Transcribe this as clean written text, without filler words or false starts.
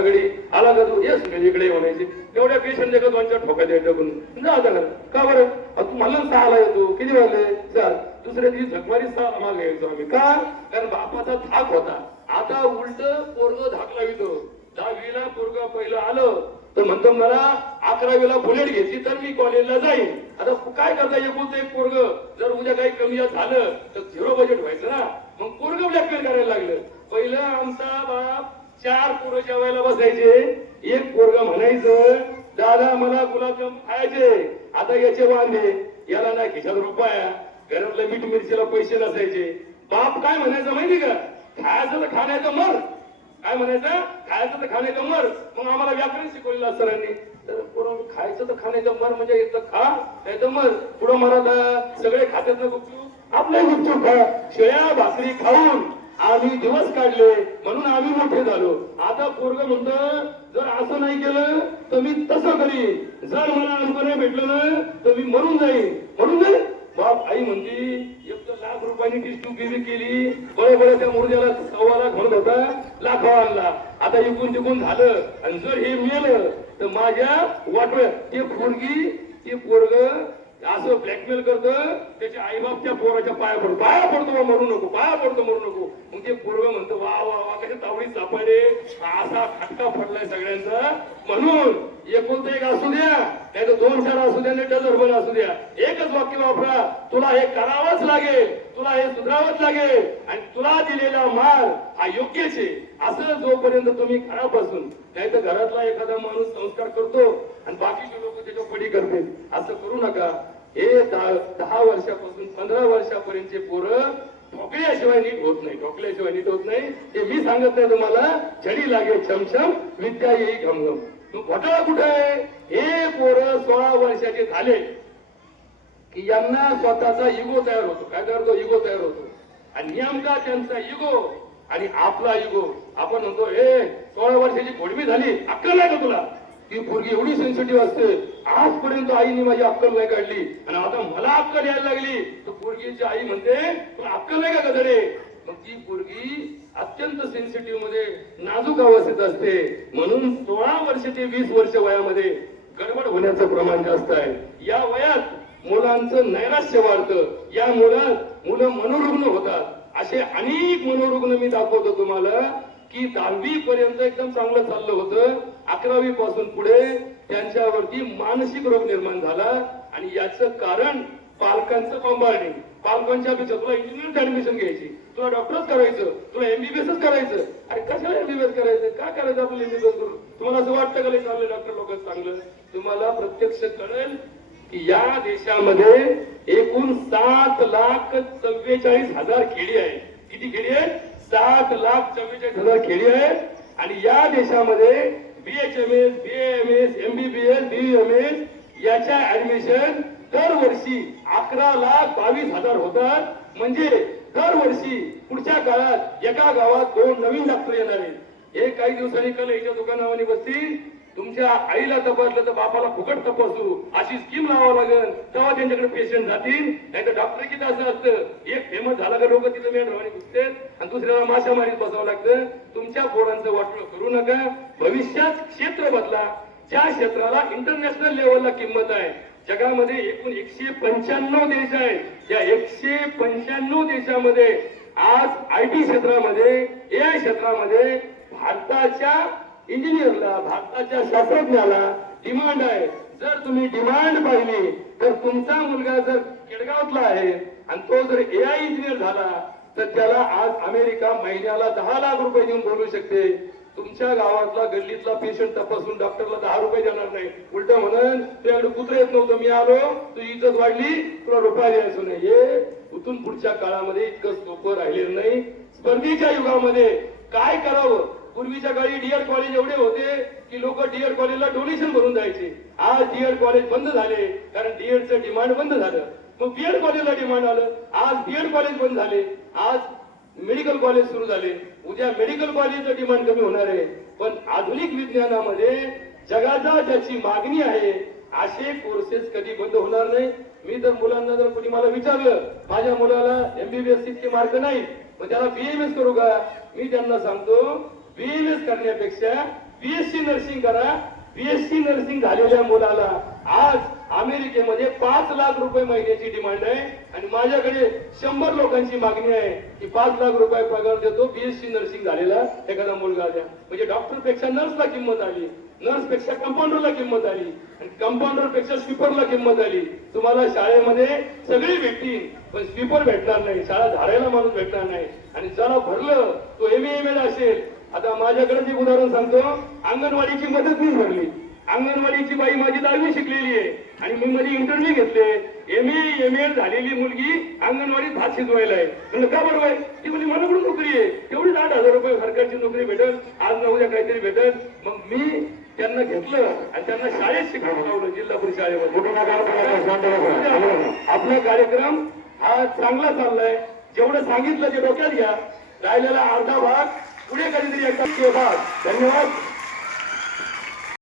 होता घडी आला का तू येस इकडे म्हणायचे तेवढ्या पेशंट देखत दोन चार ठोका द्यायचं करून जा आता का बरं तू मला 6ला येतो किती वाजले 4 दुसऱ्या दिवशी झकमारी 6ला मागे यायचो आम्ही का कारण बापाचा धाक होता आता उलट पोरग धाक लावितो 10वीला पोरग पहिलं आलं तर म्हणतो मला 11वीला बुलेट घेतली तर मी कॉलेजला जाईन आता काय करता एकूण एक पोरग जर उद्या काही कमी झालं तर 0 बजेट व्हायचं ना मग पोरग ब्लॅकमेल करायला लागलं पहिलं आमचा बाप 4 पोरं जेवायला बसायचे एक पोरग म्हणायचं दादा मला गुलाबजाम खायचे आता याचे वांदे याला ना खिशात रुपया घरातल्या मीठ मिरचीला पैसे नसायचे बाप काय म्हणायचं माहिती का खायचं तर खाण्याचं मर काय म्हणायचं खायचं तर खाण्याचं मर मग आम्हाला व्याकरण शिकवलेलं सरांनी तर पोरं खायचं तर खाण्याचं मर म्हणजे एक तर खा नाही तर मर पुढं मराठा सगळे खात्यात ना गुपचूप आपले गुपचूप खा शेळ्या भाकरी खाऊन आम्ही दिवस काढले म्हणून आम्ही मोठे झालो आता पोरग म्हणतं जर असं नाही केलं तर मी तसं करीन जर मला अनुभव नाही भेटलं ना तर मी मरून जाईन म्हणून जाईल बाप आई म्हणती एक तर लाख रुपयांनी टिस्टू केली केली बळे त्या मुर्द्याला 1.25 लाख म्हणत होता लाखावा आणला आता इकून तिकून झालं आणि जर हे मेलं तर माझ्या वाटव्यात ते पोरगी ते पोरग असं ब्लॅकमेल करतं त्याच्या आईबापच्या पोराच्या पाया पडतो मरू नको पाया पडतो मरू नको मग ते पोरग म्हणतो वा वा वा कशा तावडीत सापडे असा खटका पडलाय सगळ्यांचा म्हणून एकुलता एक असू द्या नाही तर 2-4 असू द्या नाही डझनभर असू द्या एकच वाक्य वापरा तुला हे करावंच लागेल तुला हे सुधारावंच लागेल आणि तुला दिलेला माल हा योग्यच आहे असं जोपर्यंत तुम्ही घरापासून नाही तर घरातला एखादा माणूस संस्कार करतो आणि बाकीचे लोक त्याच्या पडी करतील असं करू नका हे 10 वर्षापासून 15 वर्षापर्यंतचे पोरं ठोकल्याशिवाय नीट होत नाही हे मी सांगत नाही तुम्हाला छडी लागे छमछम विद्या येई घमघम घोटाळा कुठे आहे हे पोरं 16 वर्षाचे झाले की यांना स्वतःचा इगो तयार होतो काय करतो इगो तयार होतो आणि नेमका त्यांचा इगो आणि आपला इगो आपण म्हणतो हे 16 वर्षाची घोडवी झाली अक्कल नाही का तुला ती पोरगी एवढी सेन्सिटिव्ह असते आजपर्यंत आईने माझी अक्कल नाही काढली आणि आता मला अक्कल यायला लागली तर पोरगीची आई म्हणते तुला अक्कल नाही का गधडे मग ती पोरगी अत्यंत सेन्सिटिव्ह मध्ये नाजूक अवस्थेत असते म्हणून 16 वर्ष ते 20 वर्ष वयामध्ये गडबड होण्याचं प्रमाण जास्त आहे या वयात मुलांचं नैराश्य वाढतं या मुलात मुलं मनोरुग्ण होतात असे अनेक मनोरुग्ण मी दाखवतो तुम्हाला की 10वी पर्यंत एकदम चांगलं चाललं होतं 11वी पासून पुढे त्यांच्यावरती मानसिक रोग निर्माण झाला आणि याचं कारण पालकांचं बॉम्बार्डिंग पालकांच्या अपेक्षा तुला इंजिनिअरिंग ऍडमिशन घ्यायची तुला डॉक्टरच करायचं तुला एमबीबीएसच करायचं अरे कशाला एमबीबीएस करायचं काय करायचं आपलं एमबीबीएस करून तुम्हाला असं वाटतं का चांगलं डॉक्टर लोक चांगलं तुम्हाला प्रत्यक्ष कळेल की या देशामध्ये एकूण 7,44,000 खेडी आहे किती खेडी आहे 7,44,000 खेडी आहे आणि या देशामध्ये बीएचएमएस बीएमएस एमबीबीएस बीएमएस याच्या ऍडमिशन दरवर्षी 11,22,000 होतात म्हणजे दरवर्षी पुढच्या काळात एका गावात 2 नवीन डॉक्टर येणार आहेत हे काही दिवसांनी कल याच्या दुकानावानी बसतील तुमच्या आईला तपासलं तर बापाला फुकट तपासू अशी स्कीम लावावं लागेल तेव्हा त्यांच्याकडे पेशंट जातील नाही तर डॉक्टर किती असं असतं एक फेमस झाला का लोक तिथं मेंढरावानी घुसतात आणि दुसऱ्याला माशा मारीत बसावं लागतं तुमच्या पोरांचं वाटलं करू नका भविष्यात क्षेत्र बदला ज्या क्षेत्राला इंटरनॅशनल लेवलला किंमत आहे जगामध्ये एकूण 195 देश आहेत या 195 देशामध्ये आज आयटी क्षेत्रामध्ये एआय क्षेत्रामध्ये भारताच्या इंजिनियरला भारताच्या शास्त्रज्ञाला डिमांड आहे जर तुम्ही डिमांड पाहिली तर तुमचा मुलगा जर केडगावातला आहे आणि तो जर एआय इंजिनियर झाला तर त्याला आज अमेरिका महिन्याला 10 लाख रुपये देऊन बोलू शकते तुमच्या गावातला गल्लीतला पेशंट तपासून डॉक्टरला 10 रुपये देणार नाही उलट म्हणून तुझ्याकडे कुत्र येत नव्हतं मी आलो तू इज्जत वाढली तुला रुपया द्यायचं नाही हे उतून पुढच्या काळामध्ये इतकं सोपं राहिलेलं नाही स्पर्धेच्या युगामध्ये काय करावं पूर्वीच्या काळी डीएड कॉलेज एवढे होते की लोक डीएड कॉलेजला डोनेशन भरून जायचे आज डीएड कॉलेज बंद झाले कारण डीएडचं डिमांड बंद झालं मग बीएड कॉलेजला डिमांड आलं आज बीएड कॉलेज बंद झाले आज मेडिकल कॉलेज सुरू झाले उद्या मेडिकल कॉलेजचं डिमांड कमी होणार आहे पण आधुनिक विज्ञानामध्ये जगाचा ज्याची मागणी आहे असे कोर्सेस कधी बंद होणार नाही मी तर मुलांना जर कोणी मला विचारलं माझ्या मुलाला एमबीबीएस इतके मार्क नाही मग त्याला बीएमएस करू का मी त्यांना सांगतो बीएमएस करण्यापेक्षा बीएससी नर्सिंग करा. बीएससी नर्सिंग झालेल्या मुलाला आज अमेरिकेमध्ये 5 लाख रुपये महिन्याची डिमांड आहे आणि माझ्याकडे 100 लोकांची मागणी आहे की 5 लाख रुपये पगार देतो बीएससी नर्सिंग झालेला एखादा मुलगा द्या. म्हणजे डॉक्टर पेक्षा नर्सला किंमत आली, नर्स पेक्षा कंपाऊंडरला किंमत आली आणि कंपाऊंडर पेक्षा स्वीपरला किंमत आली. तुम्हाला शाळेमध्ये सगळी भेटतील पण स्वीपर भेटणार नाही, शाळा झाडायला माणूस भेटणार नाही. आणि ज्याला भरलं तो एम असेल. आता माझ्याकडे जे उदाहरण सांगतो, अंगणवाडीची मदतनीस भरली. अंगणवाडीची बाई माझी 10वी शिकलेली आहे आणि मी मध्ये इंटरव्ह्यू घेतले. एम.ए. झालेली मुलगी अंगणवाडीत भात शिजवायला आहे. म्हणलं का बरोबर आहे? ती म्हणजे माझ्याकडून नोकरी आहे, तेवढीच 8,000 रुपये सरकारची नोकरी भेटल, आज ना उद्या काहीतरी भेटल. मग मी त्यांना घेतलं आणि त्यांना शाळेत शिकवलं, जिल्हा परिषद शाळेमध्ये. आपला कार्यक्रम हा चांगला चाललाय. जेवढं सांगितलं ते डोक्यात घ्या, राहिलेला अर्धा भाग पुढे कधीतरी एकदा भाग. धन्यवाद.